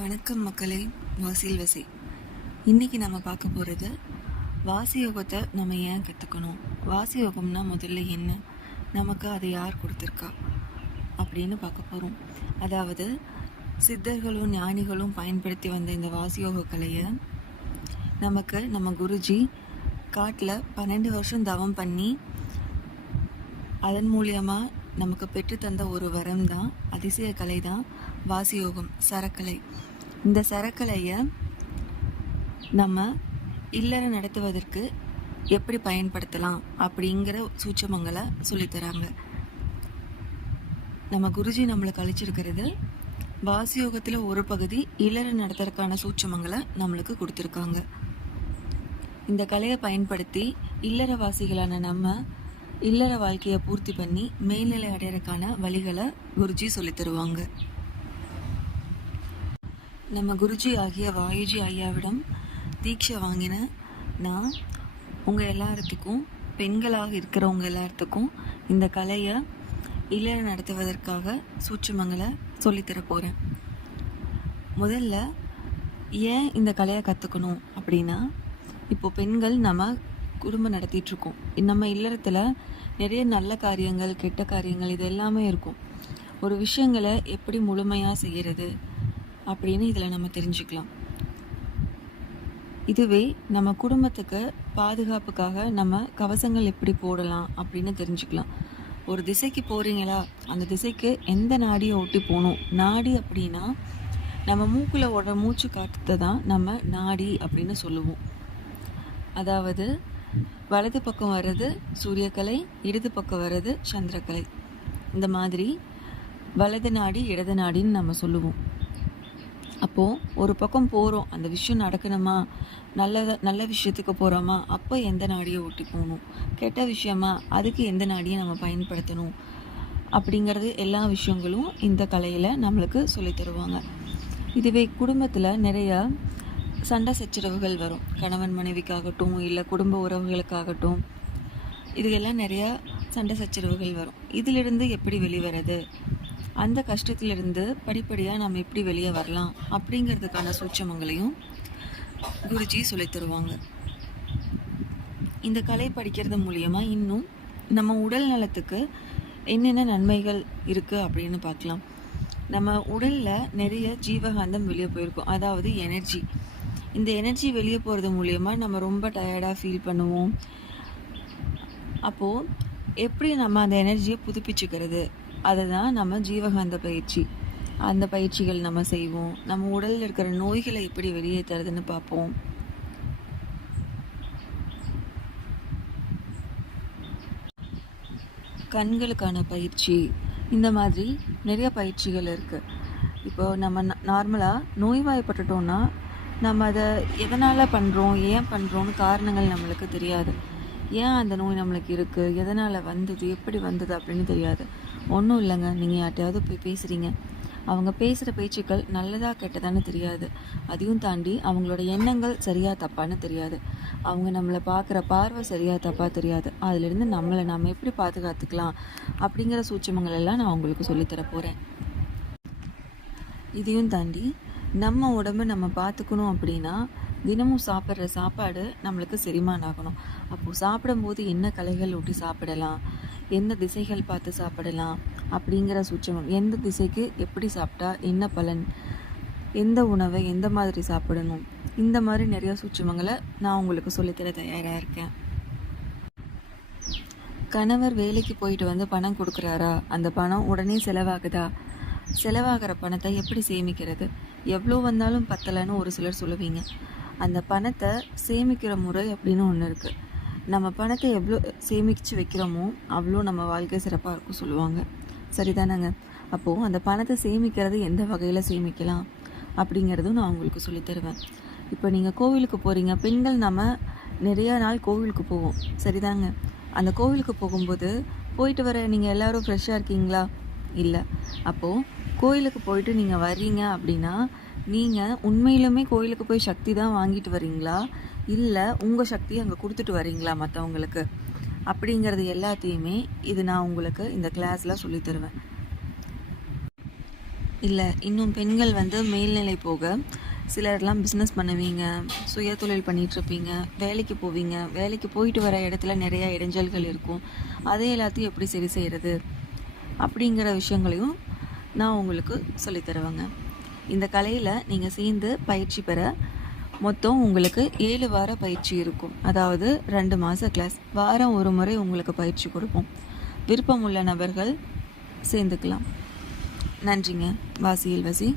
வணக்கம் மக்களே, வாசியில் வசி. இன்றைக்கி நம்ம பார்க்க போகிறது வாசி யோகத்தை நம்ம ஏன் கற்றுக்கணும், வாசி யோகம்னா முதல்ல என்ன, நமக்கு அதை யார் கொடுத்துருக்கா அப்படின்னு பார்க்க போகிறோம். அதாவது சித்தர்களும் ஞானிகளும் பயன்படுத்தி வந்த இந்த வாசி யோக கலையை நமக்கு நம்ம குருஜி காட்டில் 12 வருஷம் தவம் பண்ணி அதன் மூலியமாக நமக்கு பெற்றுத்தந்த ஒரு வரம் தான், அதிசய கலை தான் வாசி யோகம், சரக்கலை. இந்த சரக்கலையை நம்ம இல்லற நடத்துவதற்கு எப்படி பயன்படுத்தலாம் அப்படிங்கிற சூட்சமங்களை சொல்லித்தராங்க. நம்ம குருஜி நம்மளுக்கு அழிச்சிருக்கிறது வாசி யோகத்தில் ஒரு பகுதி இல்லற நடத்துறதுக்கான சூட்சமங்களை நம்மளுக்கு கொடுத்துருக்காங்க. இந்த கலையை பயன்படுத்தி இல்லறவாசிகளான நம்ம இல்லற வாழ்க்கையை பூர்த்தி பண்ணி மேல்நிலை அடையறதுக்கான வழிகளை குருஜி சொல்லி தருவாங்க. நம்ம குருஜி ஆகிய வாயுஜி ஐயாவிடம் தீட்சை வாங்கின நான் உங்கள் எல்லாத்துக்கும், பெண்களாக இருக்கிறவங்க எல்லாத்துக்கும் இந்த கலையை இல்லற நடத்துவதற்காக சூட்சுமங்களை சொல்லித்தர போகிறேன். முதல்ல ஏன் இந்த கலையை கற்றுக்கணும் அப்படின்னா, இப்போது பெண்கள் நம்ம குடும்பம் நடத்திட்டுருக்கோம். நம்ம இல்லறத்தில் நிறைய நல்ல காரியங்கள், கெட்ட காரியங்கள் இது எல்லாமே இருக்கும். ஒரு விஷயங்களை எப்படி முழுமையாக செய்கிறது அப்படின்னு இதில் நம்ம தெரிஞ்சுக்கலாம். இதுவே நம்ம குடும்பத்துக்கு பாதுகாப்புக்காக நம்ம கவசங்கள் எப்படி போடலாம் அப்படின்னு தெரிஞ்சுக்கலாம். ஒரு திசைக்கு போகிறீங்களா, அந்த திசைக்கு எந்த நாடியை ஒட்டி போகணும். நாடி அப்படின்னா நம்ம மூக்கில் ஓடுற மூச்சு காற்றத்தை தான் நம்ம நாடி அப்படின்னு சொல்லுவோம். அதாவது வலது பக்கம் வர்றது சூரியக்கலை, இடது பக்கம் வர்றது சந்திரக்கலை. இந்த மாதிரி வலது நாடி இடது நாடின்னு நம்ம சொல்லுவோம். அப்போது ஒரு பக்கம் போகிறோம், அந்த விஷயம் நடக்கணுமா, நல்ல விஷயத்துக்கு போகிறோமா, அப்போ எந்த நாடியை ஒட்டி போகணும், கெட்ட விஷயமா அதுக்கு எந்த நாடியை நம்ம பயன்படுத்தணும் அப்படிங்கிறது எல்லா விஷயங்களும் இந்த கலையில் நம்மளுக்கு சொல்லி தருவாங்க. இதுவே குடும்பத்தில் நிறையா சண்டை சச்சரவுகள் வரும். கணவன் மனைவிக்காகட்டும், இல்லை குடும்ப உறவுகளுக்காகட்டும், இதுக்கெல்லாம் நிறையா சண்டை சச்சரவுகள் வரும். இதிலிருந்து எப்படி வெளிவரது, அந்த கஷ்டத்திலிருந்து படிப்படியாக நம்ம எப்படி வெளியே வரலாம் அப்படிங்கிறதுக்கான சூட்சமங்களையும் குருஜி சொல்லித் தருவாங்க. இந்த கலை படிக்கிறது மூலியமாக இன்னும் நம்ம உடல் நலத்துக்கு என்னென்ன நன்மைகள் இருக்குது அப்படின்னு பார்க்கலாம். நம்ம உடலில் நிறைய ஜீவகாந்தம் வெளியே போயிருக்கும், அதாவது எனர்ஜி. இந்த எனர்ஜி வெளியே போகிறது மூலியமாக நம்ம ரொம்ப டயர்டாக ஃபீல் பண்ணுவோம். அப்போது எப்படி நம்ம அந்த எனர்ஜியை புதுப்பிச்சுக்கிறது, அதை தான் நம்ம ஜீவகாந்த பயிற்சி, அந்த பயிற்சிகள் நம்ம செய்வோம். நம்ம உடலில் இருக்கிற நோய்களை எப்படி வெளியேற்றுறதுன்னு பார்ப்போம். கண்களுக்கான பயிற்சி, இந்த மாதிரி நிறைய பயிற்சிகள் இருக்குது. இப்போது நம்ம நார்மலாக நோய்வாய்ப்பட்டுட்டோம்னா நம்ம அதை எதனால் பண்ணுறோம், ஏன் பண்ணுறோன்னு காரணங்கள் நம்மளுக்கு தெரியாது. ஏன் அந்த நோய் நம்மளுக்கு இருக்குது, எதனால் வந்தது, எப்படி வந்தது அப்படின்னு தெரியாது. ஒன்றும் இல்லைங்க, நீங்கள் யார்ட்டையாவது போய் பேசுகிறீங்க, அவங்க பேசுகிற பேச்சுக்கள் நல்லதாக கெட்டதான்னு தெரியாது. அதையும் தாண்டி அவங்களோட எண்ணங்கள் சரியாக தப்பான்னு தெரியாது. அவங்க நம்மளை பார்க்குற பார்வை சரியாக தப்பாக தெரியாது. அதிலிருந்து நம்மளை நம்ம எப்படி பாதுகாத்துக்கலாம் அப்படிங்கிற சூட்சமங்கள் எல்லாம் நான் உங்களுக்கு சொல்லித்தர போகிறேன். இதையும் தாண்டி நம்ம உடம்பை நம்ம பார்த்துக்கணும் அப்படின்னா தினமும் சாப்பிட்ற சாப்பாடு நம்மளுக்கு செரிமானம் ஆகணும். அப்போது சாப்பிடும்போது என்ன கலைகள் ஊட்டி சாப்பிடலாம், எந்த திசைகள் பார்த்து சாப்பிடலாம் அப்படிங்கிற சூட்சமம், எந்த திசைக்கு எப்படி சாப்பிட்டா என்ன பலன், எந்த உணவை எந்த மாதிரி சாப்பிடணும், இந்த மாதிரி நிறைய சூட்சமங்களை நான் உங்களுக்கு சொல்லித்தர தயாராக இருக்கேன். கணவர் வேலைக்கு போயிட்டு வந்து பணம் கொடுக்குறாரா, அந்த பணம் உடனே செலவாகுதா, செலவாகிற பணத்தை எப்படி சேமிக்கிறது, எவ்வளோ வந்தாலும் பத்தலைன்னு ஒரு சிலர் சொல்லுவீங்க. அந்த பணத்தை சேமிக்கிற முறை அப்படின்னு ஒன்று இருக்குது. நம்ம பணத்தை எவ்வளோ சேமித்து வைக்கிறோமோ அவ்வளோ நம்ம வாழ்க்கை சிறப்பாக இருக்கும் சொல்லுவாங்க. சரிதானங்க? அப்போது அந்த பணத்தை சேமிக்கிறது எந்த வகையில் சேமிக்கலாம் அப்படிங்கிறதும் நான் உங்களுக்கு சொல்லித்தருவேன். இப்போ நீங்கள் கோவிலுக்கு போகிறீங்க, பெண்கள் நம்ம நிறையா நாள் கோவிலுக்கு போவோம், சரிதாங்க? அந்த கோவிலுக்கு போகும்போது போயிட்டு வர நீங்கள் எல்லோரும் ஃப்ரெஷ்ஷாக இருக்கீங்களா? இல்லை. அப்போது கோயிலுக்கு போயிட்டு நீங்கள் வர்றீங்க அப்படின்னா நீங்கள் உண்மையிலுமே கோயிலுக்கு போய் சக்தி தான் வாங்கிட்டு வரீங்களா, இல்லை உங்கள் சக்தியை அங்கே கொடுத்துட்டு வரீங்களா மற்றவங்களுக்கு அப்படிங்கிறது எல்லாத்தையுமே இது நான் உங்களுக்கு இந்த கிளாஸில் சொல்லித்தருவேன். இல்லை இன்னும் பெண்கள் வந்து மேல்நிலை போக சிலர்லாம் பிஸ்னஸ் பண்ணுவீங்க, சுய தொழில் பண்ணிகிட்ருப்பீங்க, வேலைக்கு போவீங்க, வேலைக்கு போயிட்டு வர இடத்துல நிறையா இடைஞ்சல்கள் இருக்கும். அதை எல்லாத்தையும் எப்படி சரி செய்கிறது அப்படிங்கிற விஷயங்களையும் நான் உங்களுக்கு சொல்லித்தருவேங்க. இந்த கலையில் நீங்கள் சேர்ந்து பயிற்சி பெற மொத்தம் உங்களுக்கு 7 வார பயிற்சி இருக்கும். அதாவது 2 மாத கிளாஸ். வாரம் ஒரு முறை உங்களுக்கு பயிற்சி கொடுப்போம். விருப்பமுள்ள நபர்கள் சேர்ந்துக்கலாம். நன்றிங்க. வாசியில் வசி.